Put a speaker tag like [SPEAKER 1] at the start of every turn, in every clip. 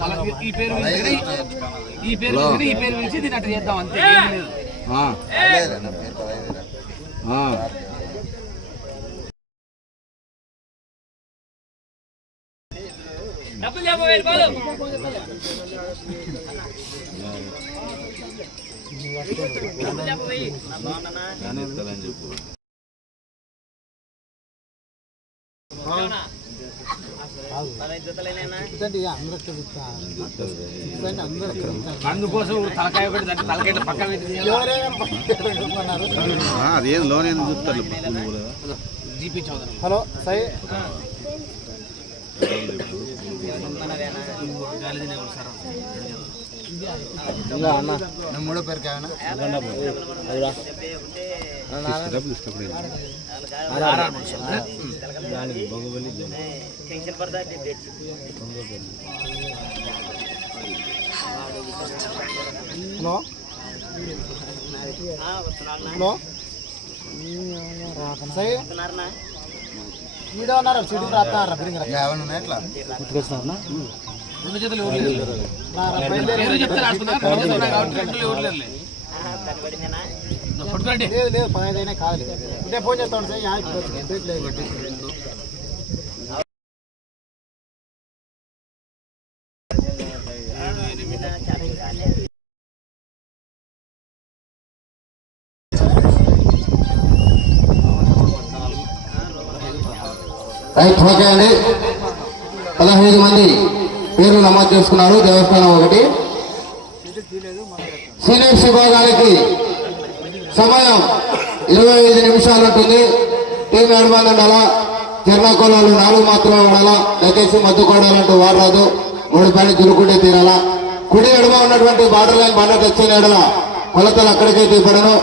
[SPEAKER 1] అలా ఈ పేరు ఈ పేరు ఈ పేరు పిలిచి దీన్ని అట్లా చేద్దాం అంతే ఏం లేదు.
[SPEAKER 2] ఆ, ఆ.
[SPEAKER 1] అందుకోసం తలకాయ ఒకటి తలకాయ పక్కన
[SPEAKER 2] అదేం లోన్ ఏం చూస్తారు
[SPEAKER 1] జీపీ చౌదరి.
[SPEAKER 3] హలో సై
[SPEAKER 1] గాలి సార్
[SPEAKER 3] మూడో పేరు కావనా
[SPEAKER 2] డబ్బులు తీసుకపోయి
[SPEAKER 3] హలో హలో సై వీడియో ఉన్నారు సిటీ రాస్తారా
[SPEAKER 1] రెండు చేతులు ఎవరు లేరు. పేరు చెప్తే రాసుకున్నా రెండు చేతులు ఉన్నాయి కాబట్టి రెండు ఎవరు లేరులే. పట్టుకోండి
[SPEAKER 3] లేదు లేదు పదహైదు అయినా కాదు. ఉంటే ఫోన్ చేస్తాను సార్ లేదు.
[SPEAKER 4] రైట్ ఓకే అండి. పదహైదు మంది. పేర్లు నమోదు చేసుకున్నారు దేవస్థానం ఒకటి. సీనియర్స్ విభాగానికి సమయం ఇరవై ఐదు నిమిషాలు ఉంటుంది. టీం ఎడమాన్ ఉండాలా? చిన్నకోలాలు నాలుగు మాత్రమే ఉండాలా? దయచేసి మద్దు కొడాలంటూ వాడరాదు మూడు పని దురుకుంటే తీరాలా? కుడి ఎడమ ఉన్నటువంటి బార్డర్ లైన్ బండ తెచ్చిన ఎడల కొలతలు అక్కడికే తీపడను.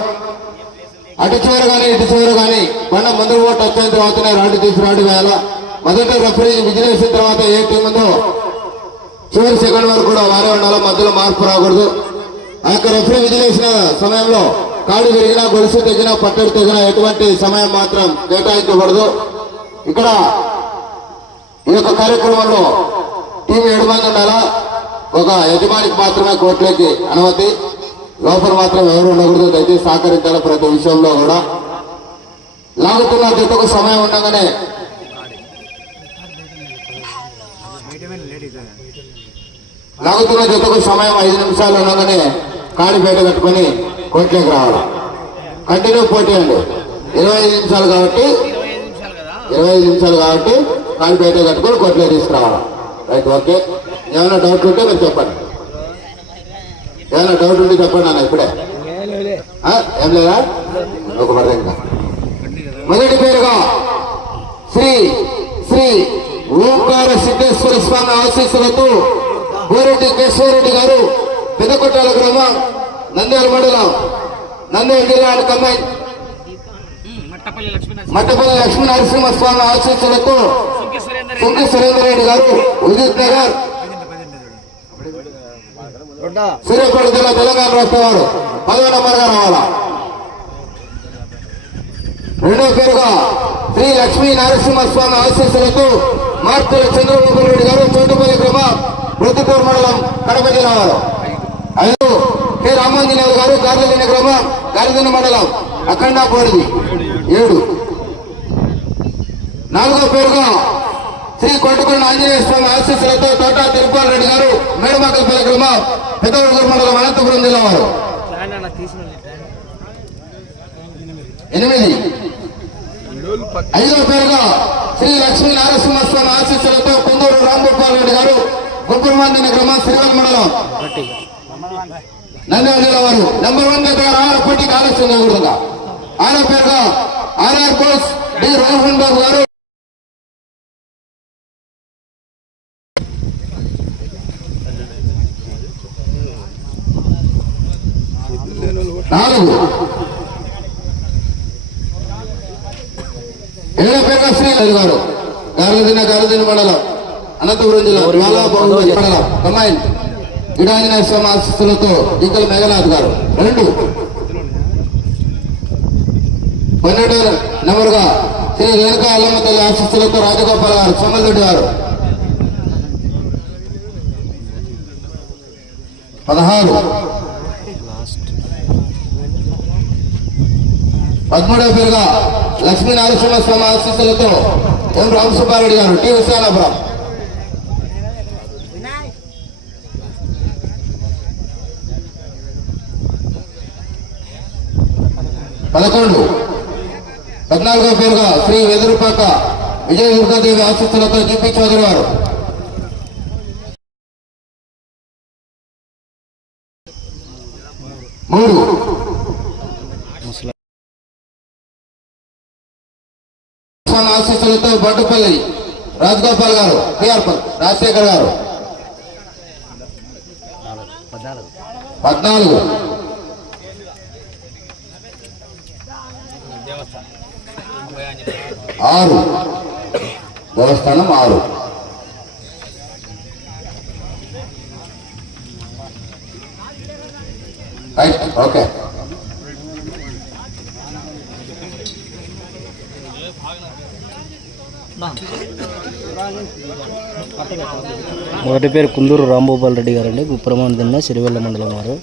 [SPEAKER 4] అటు చివర కానీ ఇటు చివర కానీ బండ ముందు ఓటు వచ్చిన తర్వాతనే రాడ్డు తీసి రాడ్డు వేయాలా? మొదట రెఫరీ విజిల్ వేసిన తర్వాత ఏ టీం ఉందో చివరి సెకండ్ వరకు కూడా వారే ఉండాలి మధ్యలో మార్పు రాకూడదు. ఆ యొక్క రెఫరీ విజిల్ సమయంలో కాడు విరిగినా గొలుసు తెగినా పట్టడి తెగినా ఎటువంటి సమయం మాత్రం కేటాయించకూడదు. ఇక్కడ ఈ యొక్క కార్యక్రమంలో టీం ఏడు మంది ఉండాలా? ఒక యజమానికి మాత్రమే కోర్టులోకి అనుమతి. లోపల మాత్రం ఎవరు ఉండకూడదు దయచేసి సహకరించాలి ప్రతి విషయంలో కూడా. లాగుతున్న జతకు సమయం ఉండగానే లాగుతున్న జతకు సమయం ఐదు నిమిషాలు ఉండగానే కాడిపేట కట్టుకొని కోర్టులోకి రావాలి. కంటిన్యూ పోటీ అండి. ఇరవై ఐదు నిమిషాలు కాబట్టి
[SPEAKER 1] ఇరవై ఐదు నిమిషాలు
[SPEAKER 4] కాబట్టి కాడిపేట కట్టుకొని కోర్టులో తీసుకురావాలి. Right okay. ఏమైనా డౌట్ ఉంటే మీరు చెప్పండి. ఏమైనా డౌట్ ఉంటే చెప్పండి అన్న ఇప్పుడే. ఏం లేదా? ఒక మాట మొదటి పేరుగా శ్రీ శ్రీ ఓంకార సిద్ధేశ్వర స్వామి ఆశీస్సులతో గోరెడ్డి కేశవరెడ్డి గారు పెదకొట్టాల గ్రామం నంద్యాల మండలం నంద్యాల జిల్లా కమ్మాయి
[SPEAKER 1] మట్టపల్లి
[SPEAKER 4] లక్ష్మీ నరసింహ స్వామి ఆశీస్సులతో
[SPEAKER 1] సుంకి సురేందర్
[SPEAKER 4] రెడ్డి గారు ఉదిత్ నగర్. సూర్యాపేట జిల్లా తెలంగాణ రాష్ట్రం వారు. పదవ నంబర్ రావాలా? రెండో పేరుగా శ్రీ లక్ష్మీ నరసింహస్వామి ఆశీస్సులతో మార్తెల చంద్రబాబు రెడ్డి గారు చోటుపల్లి గ్రామం. మృతిపూర్ మండలం కడప జిల్లా ఐదు కె రామాంజనేయులు గారు గార్లదిన గ్రామం గార్లదిన మండలం అఖండాపూడిది ఏడు. నాలుగో పేరుగా శ్రీ కొట్టుకొండ ఆంజనేయ స్వామి ఆశీస్సులతో తోట తిరుపాల్ రెడ్డి గారు మేడమకల్పల్లి గ్రామం పెద్దవడుగురు మండలం అనంతపురం జిల్లా వారు. ఎనిమిది. ఐదో పేరుగా శ్రీ లక్ష్మీ నారసింహ ఆశీస్సులతో కుందూరు రాంగోపాల్ రెడ్డి గారు గుంపురమందిన గ్రామం శ్రీవల్ మండలం. నంద్యాల జిల్లా వారు. నెంబర్ వన్ దగ్గర ఆరు పోటీకి ఆలస్యం చేయకూడదుగా ఆరో పేరుగా ఆర్ఆర్ బోస్ డి రోహన్ బాబు గారు. నాలుగు. ఏడో పేరుగా శ్రీ గారు. గారుదిన గారుదిన మండలం అనంతపురం జిల్లా జ్వాలా బాహుబలి మండలం కమాయిన్ గిడాంజనేయ స్వామి ఆశీస్సులతో ఇంకల మేఘనాథ్ గారు. రెండు. పన్నెండు నెంబర్గా శ్రీ రేణుకా అల్లమ్మ తల్లి ఆశీస్సులతో రాజగోపాల్ గారు సోమల్ రెడ్డి గారు. పదహారు. పదమూడవ పేరుగా లక్ష్మీ నరసింహస్వామి ఆశీస్సులతో ఎం రామసుబ్బారెడ్డి గారు టి విశాలాపురం పదకొండు. పద్నాలుగో పేరుగా శ్రీ వెదురుపాక విజయ దుర్గాదేవి ఆశిస్తులతో జీపీ చౌదరి వారు. మూడు. స్వామి ఆశీస్సులతో బొడ్డుపల్లి రాజగోపాల్ గారు పిఆర్ రాజశేఖర్ గారు. పద్నాలుగు. ఆరు. దేవస్థానం ఆరు. రైట్ ఓకే
[SPEAKER 5] ఒకటి పేరు కుందూరు రాంభూపాల్ రెడ్డి గారండి. గుప్రమాన్ దిన్న సిరివెల్ల మండలం వారు.